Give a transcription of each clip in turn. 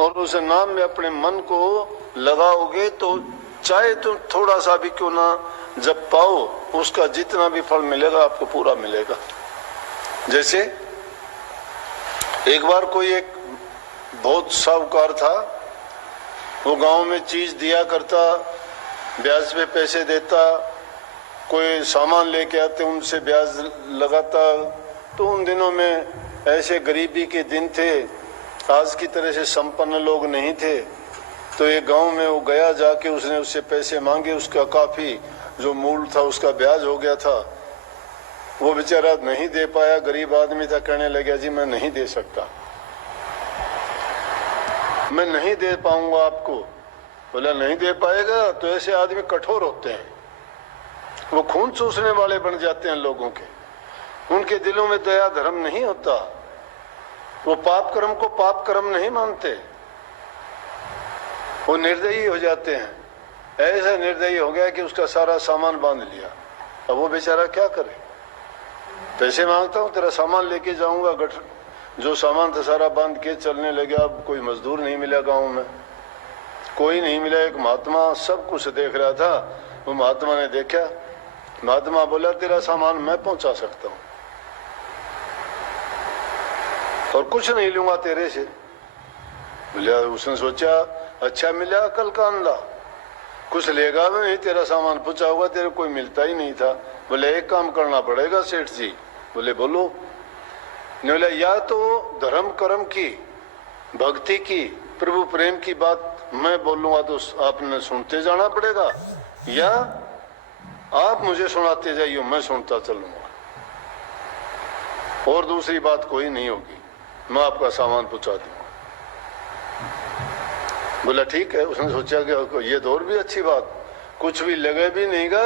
और उस नाम में अपने मन को लगाओगे तो चाहे तुम थोड़ा सा भी क्यों ना जब पाओ, उसका जितना भी फल मिलेगा आपको पूरा मिलेगा। जैसे एक बार कोई एक बहुत साहूकार था, वो गांव में चीज दिया करता, ब्याज पे पैसे देता, कोई सामान लेके आते उनसे ब्याज लगाता। तो उन दिनों में ऐसे गरीबी के दिन थे, आज की तरह से संपन्न लोग नहीं थे। तो एक गांव में वो गया, जाके उसने उससे पैसे मांगे, उसका काफी जो मूल था उसका ब्याज हो गया था। वो बेचारा नहीं दे पाया, गरीब आदमी था, कहने लगा जी मैं नहीं दे सकता, मैं नहीं दे पाऊंगा आपको। बोला नहीं दे पाएगा? तो ऐसे आदमी कठोर होते हैं, वो खून चूसने वाले बन जाते हैं लोगों के, उनके दिलों में दया धर्म नहीं होता, वो पाप कर्म को पाप कर्म नहीं मानते, वो निर्दयी हो जाते हैं। ऐसा निर्दयी हो गया कि उसका सारा सामान बांध लिया। अब वो बेचारा क्या करे? पैसे मांगता हूं, तेरा सामान लेके जाऊंगा, जो सामान था सारा बांध के चलने लगे। अब कोई मजदूर नहीं मिला गांव में, कोई नहीं मिला। एक महात्मा सब कुछ देख रहा था, वो महात्मा ने देखा, महात्मा बोला तेरा सामान मैं पहुंचा सकता हूं और कुछ नहीं लूंगा तेरे से। बोला, उसने सोचा अच्छा मिला अकल का अंधा, कुछ लेगा भी नहीं, तेरा सामान पूछा होगा, तेरे कोई मिलता ही नहीं था। बोले एक काम करना पड़ेगा सेठ जी। बोले बोलो। ने बोला या तो धर्म कर्म की, भक्ति की, प्रभु प्रेम की बात मैं बोलूंगा तो आपने सुनते जाना पड़ेगा, या आप मुझे सुनाते जाइए, मैं सुनता चलूंगा, और दूसरी बात कोई नहीं होगी, मैं आपका सामान पहुंचा दूंगा। बोला ठीक है। उसने सोचा कि ये तो और भी अच्छी बात, कुछ भी लगे भी नहीं गा,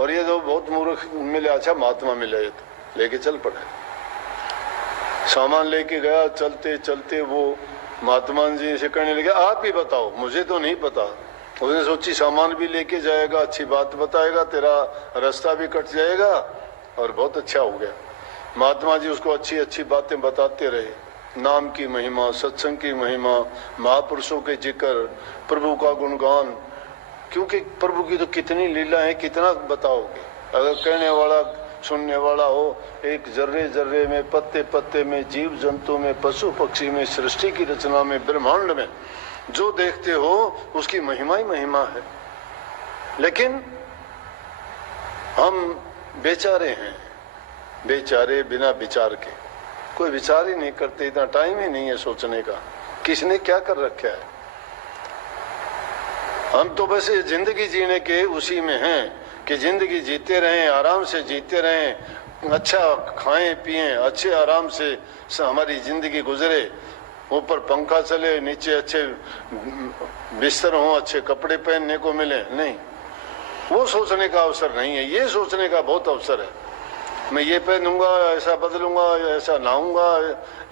और ये तो बहुत मूर्ख मिले, अच्छा महात्मा मिले, तो लेके चल पड़े। सामान लेके गया, चलते चलते वो महात्मा जी से कहने लगे आप ही बताओ, मुझे तो नहीं पता। उसने सोची सामान भी लेके जाएगा, अच्छी बात बताएगा, तेरा रास्ता भी कट जाएगा, और बहुत अच्छा हो गया। महात्मा जी उसको अच्छी अच्छी बातें बताते रहे, नाम की महिमा, सत्संग की महिमा, महापुरुषों के जिक्र, प्रभु का गुणगान, क्योंकि प्रभु की तो कितनी लीला है, कितना बताओगे। अगर कहने वाला सुनने वाला हो, एक जर्रे जर्रे में, पत्ते पत्ते में, जीव जंतु में, पशु पक्षी में, सृष्टि की रचना में, ब्रह्मांड में जो देखते हो उसकी महिमा ही महिमा है। लेकिन हम बेचारे हैं, बेचारे बिना विचार के, कोई विचार ही नहीं करते, इतना टाइम ही नहीं है सोचने का किसने क्या कर रखा है। हम तो बस जिंदगी जीने के उसी में हैं कि जिंदगी जीते रहें, आराम से जीते रहें, अच्छा खाएं पिएं, अच्छे आराम से हमारी जिंदगी गुजरे, ऊपर पंखा चले, नीचे अच्छे बिस्तर हो, अच्छे कपड़े पहनने को मिले। नहीं, वो सोचने का अवसर नहीं है, ये सोचने का बहुत अवसर है। मैं ये पहनूंगा, ऐसा बदलूंगा, ऐसा नहाऊंगा,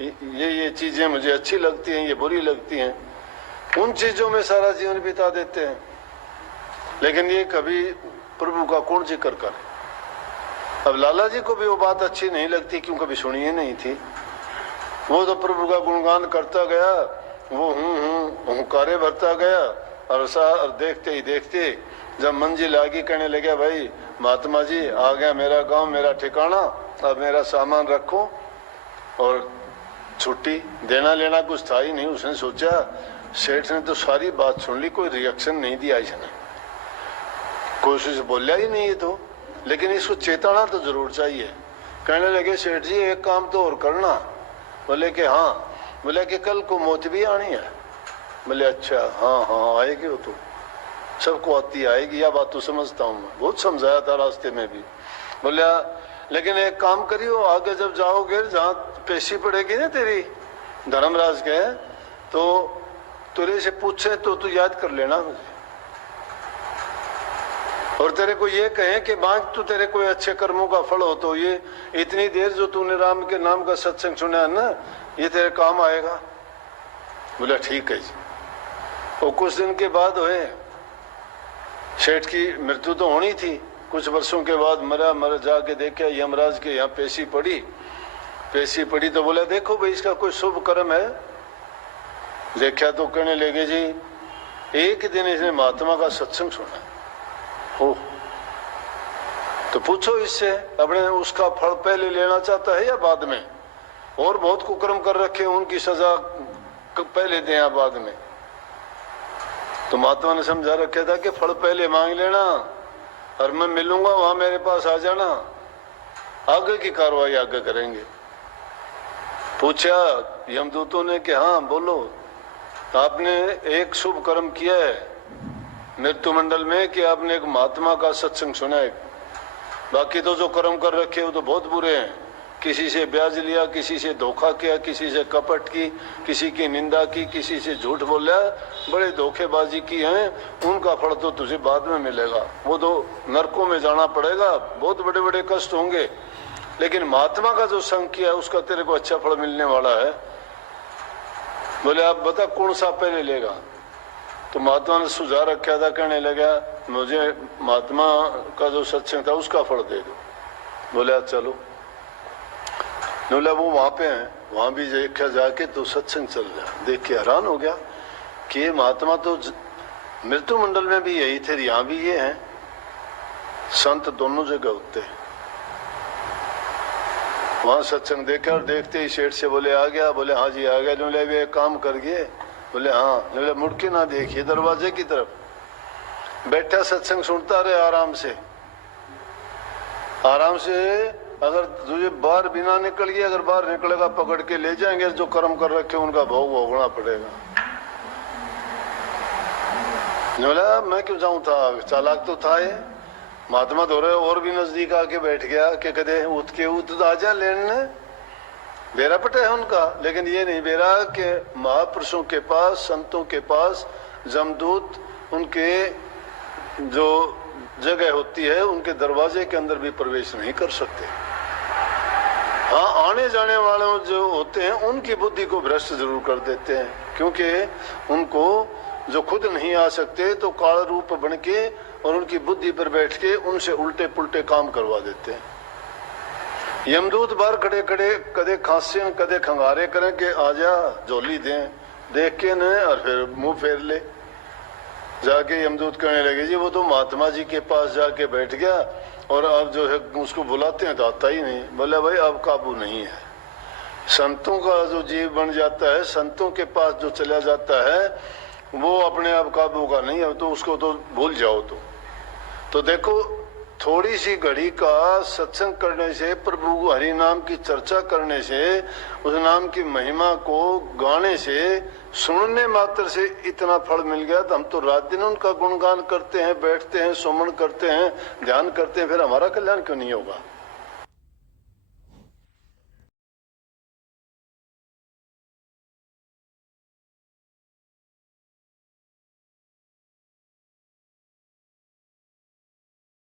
ये चीजें मुझे अच्छी लगती हैं, ये बुरी लगती हैं, उन चीजों में सारा जीवन बिता देते हैं। लेकिन ये कभी प्रभु का कौन जिक्र करे। अब लाला जी को भी वो बात अच्छी नहीं लगती, क्यों कभी सुनी ही नहीं थी। वो तो प्रभु का गुणगान करता गया, वो हुंकारे भरता गया, और देखते ही देखते जब मंजिल आगे कहने लगे भाई महात्मा जी आ गया मेरा गांव, मेरा ठिकाना, अब मेरा सामान रखो, और छुट्टी देना लेना कुछ था ही नहीं। उसने सोचा सेठ ने तो सारी बात सुन ली, कोई रिएक्शन नहीं दिया इसने, कोशिश बोलिया ही नहीं है तो, लेकिन इसको चेताना तो जरूर चाहिए। कहने लगे सेठ जी एक काम तो और करना। बोले कि हाँ। बोले कि कल को मौत भी आनी है। बोले अच्छा हाँ हाँ आएगी, वो तो सबको आती आएगी, यह बात तो समझता हूँ मैं, बहुत समझाया था रास्ते में भी। बोले लेकिन एक काम करियो, आगे जब जाओगे जहाँ पेशी पड़ेगी ना तेरी धर्मराज के, तो तेरे से पूछे तो तू याद कर लेना मुझे, और तेरे को ये कहें कि मांग तू तेरे कोई अच्छे कर्मों का फल हो, तो ये इतनी देर जो तूने राम के नाम का सत्संग सुना है ना, ये तेरे काम आएगा। बोला ठीक है जी। और कुछ दिन के बाद हुए, सेठ की मृत्यु तो होनी थी, कुछ वर्षों के बाद मरा जाके देखा यमराज के यहाँ पेशी पड़ी तो बोला देखो भाई इसका कोई शुभ कर्म है, देखा तो कहने लगे जी एक दिन इसने महात्मा का सत्संग सुना हो, तो पूछो इससे अपने उसका फल पहले लेना चाहता है या बाद में, और बहुत कुकर्म कर रखे उनकी सजा पहले दें या बाद में। तो महात्मा ने समझा रखा था कि फल पहले मांग लेना और मैं मिलूंगा वहां मेरे पास आ जाना, आगे की कार्रवाई आगे करेंगे। पूछा यमदूतों ने कि हाँ बोलो, आपने एक शुभ कर्म किया है मृत्यु मंडल में कि आपने एक महात्मा का सत्संग सुना है, बाकी तो जो कर्म कर रखे वो तो बहुत बुरे हैं। किसी से ब्याज लिया, किसी से धोखा किया, किसी से कपट की, किसी की निंदा की, किसी से झूठ बोला, बड़े धोखेबाजी की है, उनका फल तो तुझे बाद में मिलेगा, वो तो नरकों में जाना पड़ेगा, बहुत बड़े बड़े कष्ट होंगे। लेकिन महात्मा का जो संग किया उसका तेरे को अच्छा फल मिलने वाला है। बोले आप बता कौन सा पहले लेगा। तो महात्मा ने सुझा रखा था, कहने लगा मुझे महात्मा का जो सत्संग था उसका फल दे दो। बोले चलो, बोला वो वहां पे है, वहां भी देखा जाके तो सत्संग चल रहा। देख के हैरान हो गया कि ये महात्मा तो मृत्यु मंडल में भी यही थे, यहाँ भी ये हैं, संत दोनों जगह होते हैं। वहां सत्संग देखा और देखते ही सेठ से बोले आ गया। बोले हाँ जी आ गया। बोले वे काम कर गए। बोले हाँ। बोले मुड़ के ना देखिए दरवाजे की तरफ, बैठा सत्संग सुनता रहे आराम से, आराम से। अगर तुझे बाहर बिना निकल गया, अगर बाहर निकलेगा पकड़ के ले जाएंगे, जो कर्म कर रखे उनका भोग भोगना पड़ेगा। बोला मैं क्यों जाऊं था, चालाक तो था ये। महात्मा तो रहे और भी नजदीक आके बैठ गया कि कदे उठ के उठ आ जा लेने, बेरा पटे है उनका। लेकिन ये नहीं बेरा कि महापुरुषों के पास, संतों के पास जमदूत उनके जो जगह होती है उनके दरवाजे के अंदर भी प्रवेश नहीं कर सकते। हाँ आने जाने वाले जो होते हैं उनकी बुद्धि को भ्रष्ट जरूर कर देते हैं, क्योंकि उनको जो खुद नहीं आ सकते तो काल रूप बन के और उनकी बुद्धि पर बैठ के उनसे उल्टे पुल्टे काम करवा देते हैं। यमदूत बाहर खड़े खड़े कदे खांसे कदे खंगारे करें कि आजा झोली दें, देख के न और फिर मुंह फेर ले। जाके यमदूत कहने लगे जी वो तो महात्मा जी के पास जाके बैठ गया और अब जो है उसको बुलाते हैं तो आता ही नहीं। बोले भाई अब काबू नहीं है। संतों का जो जीव बन जाता है, संतों के पास जो चला जाता है वो अपने आप काबू का नहीं है, तो उसको तो भूल जाओ। तो देखो थोड़ी सी घड़ी का सत्संग करने से, प्रभु हरि नाम की चर्चा करने से, उस नाम की महिमा को गाने से, सुनने मात्र से इतना फल मिल गया। तो हम तो रात दिन उनका गुणगान करते हैं, बैठते हैं, सुमन करते हैं, ध्यान करते हैं, फिर हमारा कल्याण क्यों नहीं होगा।